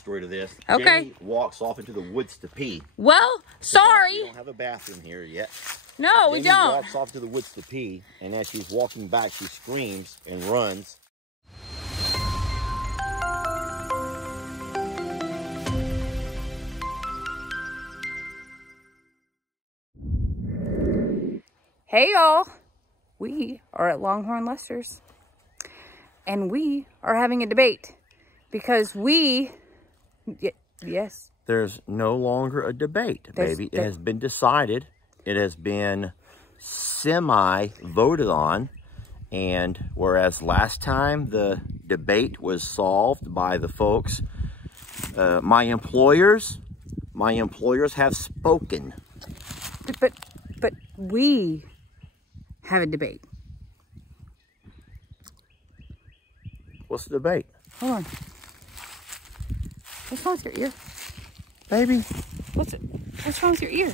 story to this. Okay. Jamie walks off into the woods to pee. Well, sorry. We don't have a bathroom here yet. No, we Jamie don't. walks off to the woods to pee, and as she's walking back, she screams and runs. Hey y'all, we are at Longhorn Lester's and we are having a debate because yes. There's no longer a debate, baby. It has been decided. It has been semi-voted on. And whereas last time the debate was solved by the folks, my employers have spoken. But we have a debate. What's the debate? Hold on. What's wrong with your ear? Baby. What's wrong with your ear?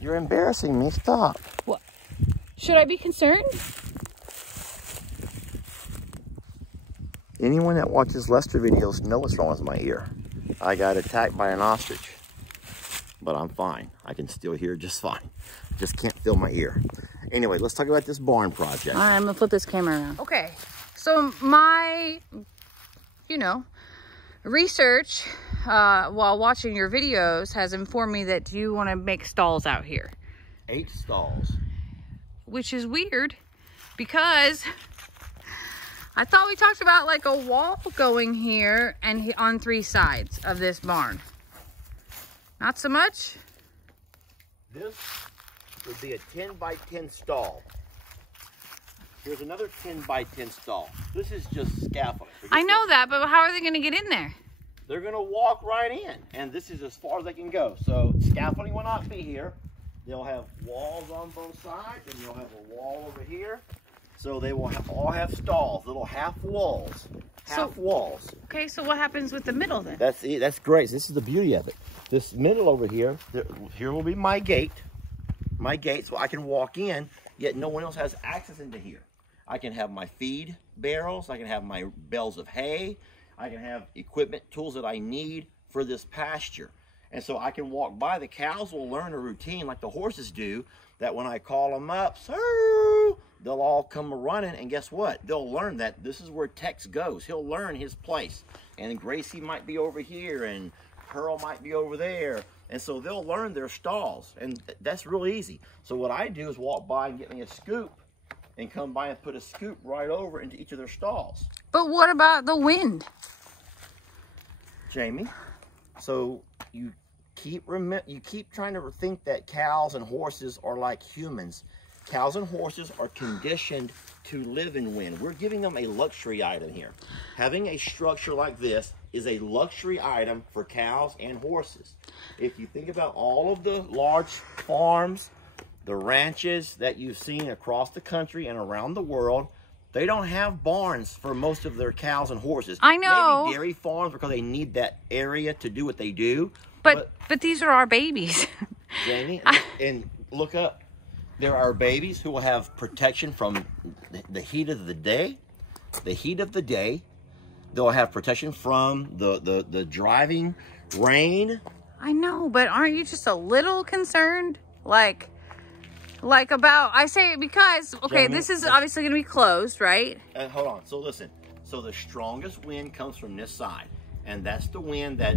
You're embarrassing me. Stop. What? Should I be concerned? Anyone that watches Lester videos know what's wrong with my ear. I got attacked by an ostrich. But I'm fine. I can still hear just fine. Just can't feel my ear. Anyway, let's talk about this barn project. I'm gonna flip this camera around. Okay, so my, research while watching your videos has informed me that you want to make stalls out here. 8 stalls. Which is weird because I thought we talked about like a wall going here and on 3 sides of this barn. Not so much. This would be a 10 by 10 stall. Here's another 10 by 10 stall. This is just scaffolding. I know that, but how are they going to get in there? They're going to walk right in, and this is as far as they can go. So scaffolding will not be here. They'll have walls on both sides, and you'll have a wall over here. So they will all have stalls, little half walls. Walls. Okay, so what happens with the middle then? That's great. This is the beauty of it. This middle over here, here will be my gate, so I can walk in, yet no one else has access into here. I can have my feed barrels, I can have my bales of hay, I can have equipment, tools that I need for this pasture. And so I can walk by. The cows will learn a routine like the horses do, that when I call them up, sir, they'll all come running, and guess what? They'll learn that this is where Tex goes. He'll learn his place. And Gracie might be over here, and Pearl might be over there. And so they'll learn their stalls, and that's real easy. So what I do is walk by and get me a scoop and come by and put a scoop right over into each of their stalls. But what about the wind? Jamie, so you keep trying to think that cows and horses are like humans. Cows and horses are conditioned to live in wind. We're giving them a luxury item here. Having a structure like this is a luxury item for cows and horses. If you think about all of the large farms, the ranches that you've seen across the country and around the world, they don't have barns for most of their cows and horses. I know. Maybe dairy farms because they need that area to do what they do. But these are our babies. Jamie, and look up. There are babies who will have protection from the heat of the day. The heat of the day. They'll have protection from the driving rain. I know, but aren't you just a little concerned? Like about, I say it because, okay, Jamie, this is obviously going to be closed, right? Hold on. So listen. So the strongest wind comes from this side. And that's the wind that,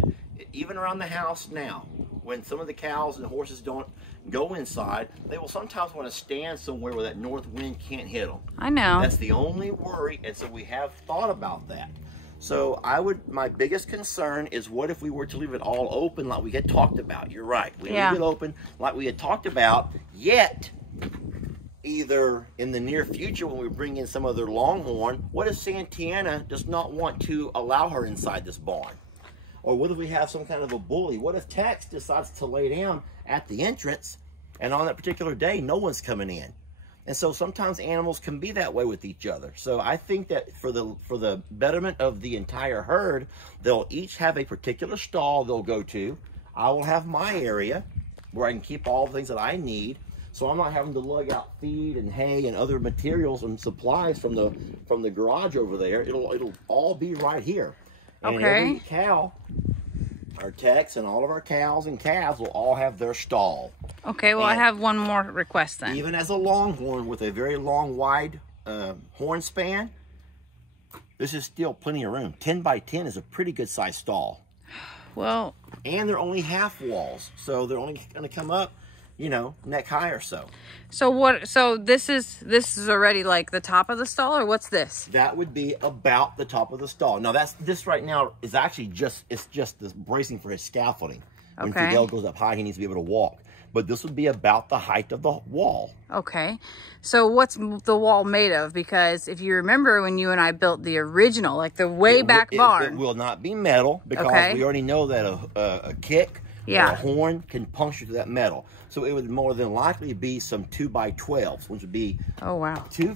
even around the house now, when some of the cows and horses don't go inside, they will sometimes want to stand somewhere where that north wind can't hit them. I know. That's the only worry, and so we have thought about that. So my biggest concern is, what if we were to leave it all open like we had talked about? You're right. We leave it open like we had talked about, yet either in the near future when we bring in some other longhorn, what if Santana does not want to allow her inside this barn? Or what if we have some kind of a bully? What if Tex decides to lay down at the entrance, and on that particular day, no one's coming in? And so sometimes animals can be that way with each other. So I think that for the betterment of the entire herd, they'll each have a particular stall they'll go to. I will have my area where I can keep all the things that I need. So I'm not having to lug out feed and hay and other materials and supplies from the garage over there. It'll all be right here. And every cow our techs and all of our cows and calves will all have their stall. Okay, well, And I have one more request then. even as a longhorn with a very long, wide horn span, this is still plenty of room. 10 by 10 is a pretty good size stall. Well, And they're only half walls, so they're only going to come up, you know, neck high or so. so what? So this is already like the top of the stall, or what's this? That would be about the top of the stall. Now this right now is actually just this bracing for his scaffolding. When Okay. Fidel goes up high, he needs to be able to walk. But this would be about the height of the wall. Okay, so what's the wall made of? Because if you remember when you and I built the original, like the way back barn. It will not be metal because Okay. we already know that a kick Yeah. or a horn can puncture through that metal. So it would more than likely be some 2x12s, which would be Oh wow. two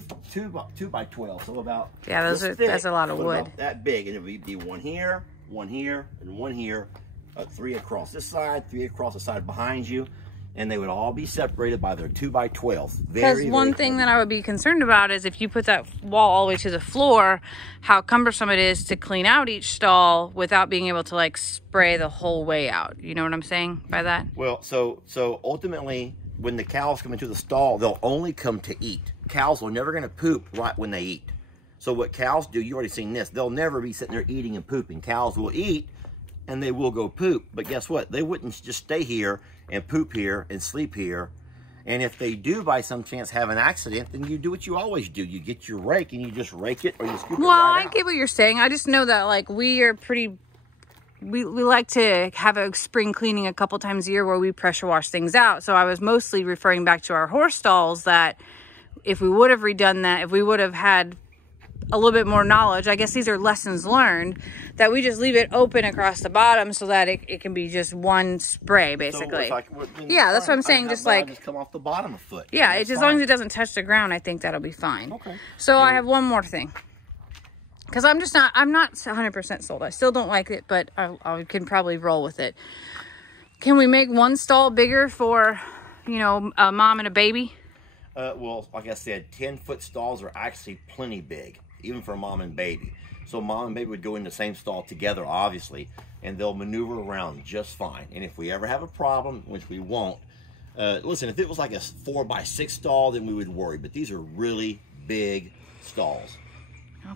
by 12. So about Yeah, this thick, that's a lot of but wood. about that big, and it would be one here, and one here, 3 across this side, 3 across the side behind you. And they would all be separated by their 2x12. Because one thing that I would be concerned about is if you put that wall all the way to the floor, how cumbersome it is to clean out each stall without being able to like spray the whole way out. You know what I'm saying by that? Well, so ultimately, when the cows come into the stall, they'll only come to eat. Cows are never going to poop right when they eat. So what cows do, you already seen this, they'll never be sitting there eating and pooping. Cows will eat and they will go poop. But guess what? They wouldn't just stay here and poop here and sleep here. And if they do by some chance have an accident, then you do what you always do. You get your rake and you just rake it or you scoop it Well, right I out. get what you're saying. I just know that like we are pretty, we like to have a spring cleaning a couple times a year where we pressure wash things out. So I was mostly referring back to our horse stalls that if we would have redone that, if we would have had a little bit more knowledge, I guess these are lessons learned, that we just leave it open across the bottom so that it can be just one spray basically. Yeah, that's what I'm saying, just like- just come off the bottom a foot. Yeah, That's as fine. long as it doesn't touch the ground, I think that'll be fine. Okay. So I have one more thing. Because I'm not 100% sold. I still don't like it, but I can probably roll with it. Can we make one stall bigger for, you know, a mom and a baby? Well, like I said, 10-foot stalls are actually plenty big, even for mom and baby. So mom and baby would go in the same stall together, obviously, and they'll maneuver around just fine. And if we ever have a problem, which we won't, listen, if it was like a 4x6 stall, then we would worry. But these are really big stalls.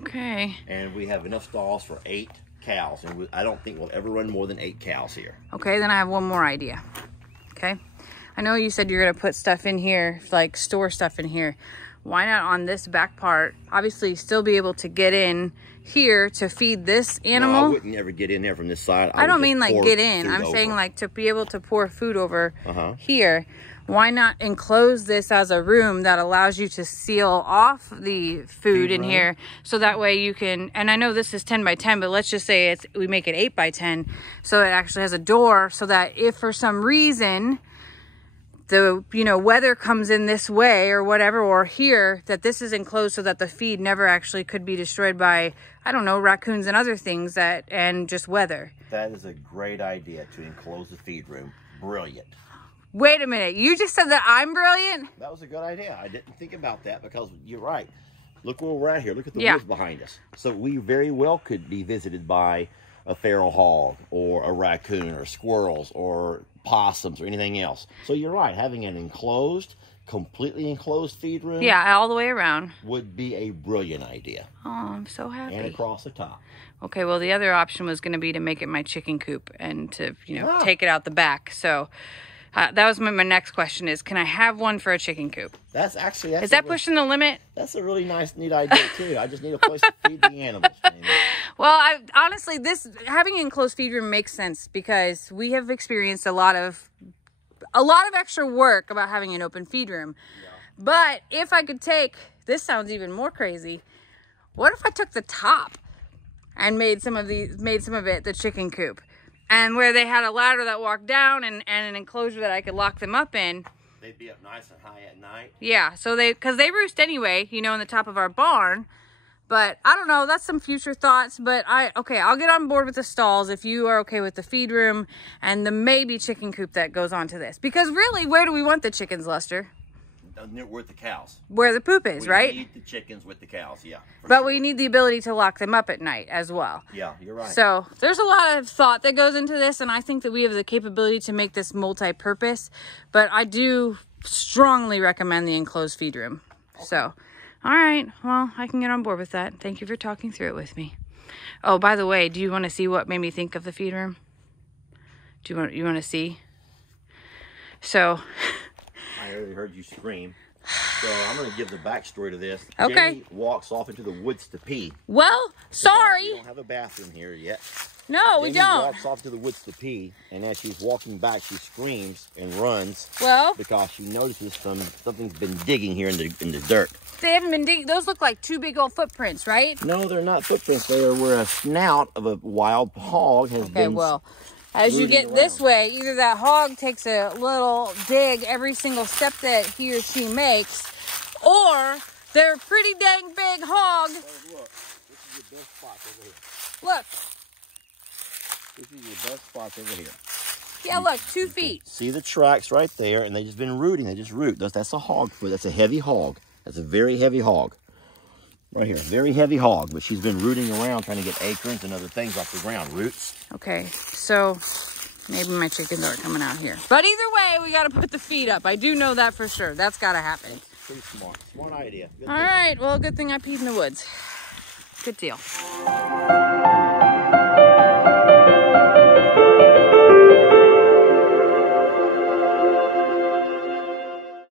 Okay. And we have enough stalls for 8 cows. And I don't think we'll ever run more than 8 cows here. Okay, then I have one more idea. Okay. I know you said you're going to put stuff in here, like store stuff in here. Why not on this back part, obviously still be able to get in here to feed this animal? No, I wouldn't ever get in there from this side. I don't would mean just like pour get in. food I'm saying over. like to be able to pour food over here. Why not enclose this as a room that allows you to seal off the food in room. here, so that way you can, and I know this is 10 by 10, but let's just say we make it 8 by 10, so it actually has a door, so that if for some reason the, you know, weather comes in this way or whatever, or here, that this is enclosed so that the feed never actually could be destroyed by, I don't know, raccoons and other things that, and just weather. That is a great idea, to enclose the feed room. Brilliant. Wait a minute, you just said that I'm brilliant? That was a good idea. I didn't think about that because you're right. Look where we're at here. Look at the Yeah. woods behind us. So we very well could be visited by a feral hog or a raccoon or squirrels or possums or anything else. So you're right. Having an enclosed, completely enclosed feed room Yeah, all the way around. would be a brilliant idea. Oh, I'm so happy. And across the top. Okay, well, the other option was going to be to make it my chicken coop and to, you know, Ah. take it out the back. So that was my next question is, can I have one for a chicken coop? That's actually... Is that pushing the limit? That's a really nice, neat idea, too. I just need a place to feed the animals. Jamie. Well, honestly, having an enclosed feed room makes sense because we have experienced a lot of extra work about having an open feed room. Yeah. But if I could this sounds even more crazy. What if I took the top and made some of it the chicken coop, and where they had a ladder that walked down and an enclosure that I could lock them up in? They'd be up nice and high at night. Yeah, so because they roost anyway, you know, in the top of our barn. But I don't know, that's some future thoughts. But I'll get on board with the stalls if you are okay with the feed room and the maybe chicken coop that goes onto this. Because really, where do we want the chickens, Lester? with the cows. Where the poop is, right? We need the chickens with the cows, yeah. But we need the ability to lock them up at night as well. Yeah, you're right. So there's a lot of thought that goes into this, and I think that we have the capability to make this multi-purpose, but I do strongly recommend the enclosed feed room. Okay. So, all right, well, I can get on board with that. Thank you for talking through it with me. Oh, by the way, do you want to see what made me think of the feed room? You want to see? So... I already heard you scream. So I'm going to give the backstory to this. Okay. Jamie walks off into the woods to pee. Well, sorry. We don't have a bathroom here yet. No, we don't. Jamie walks off to the woods to pee, and as she's walking back, she screams and runs. Well, because she notices something's been digging here in the dirt. They haven't been digging. Those look like two big old footprints, right? No, they're not footprints. They are where a snout of a wild hog has been. Okay, well, as you get this way, either that hog takes a little dig every single step that he or she makes, or they're a pretty dang big hog. Oh, look, this is your best spot over here. Look. This is your best spot over here. Yeah, look, 2 feet. See the tracks right there, and they've just been rooting. They just root. That's a hog foot. That's a heavy hog. That's a very heavy hog. Right here, very heavy hog, but she's been rooting around trying to get acorns and other things off the ground, roots. Okay, so maybe my chickens aren't coming out here. But either way, we got to put the feed up. I do know that for sure. That's got to happen. Pretty smart. Smart idea. All right, well, good thing I peed in the woods. Good deal.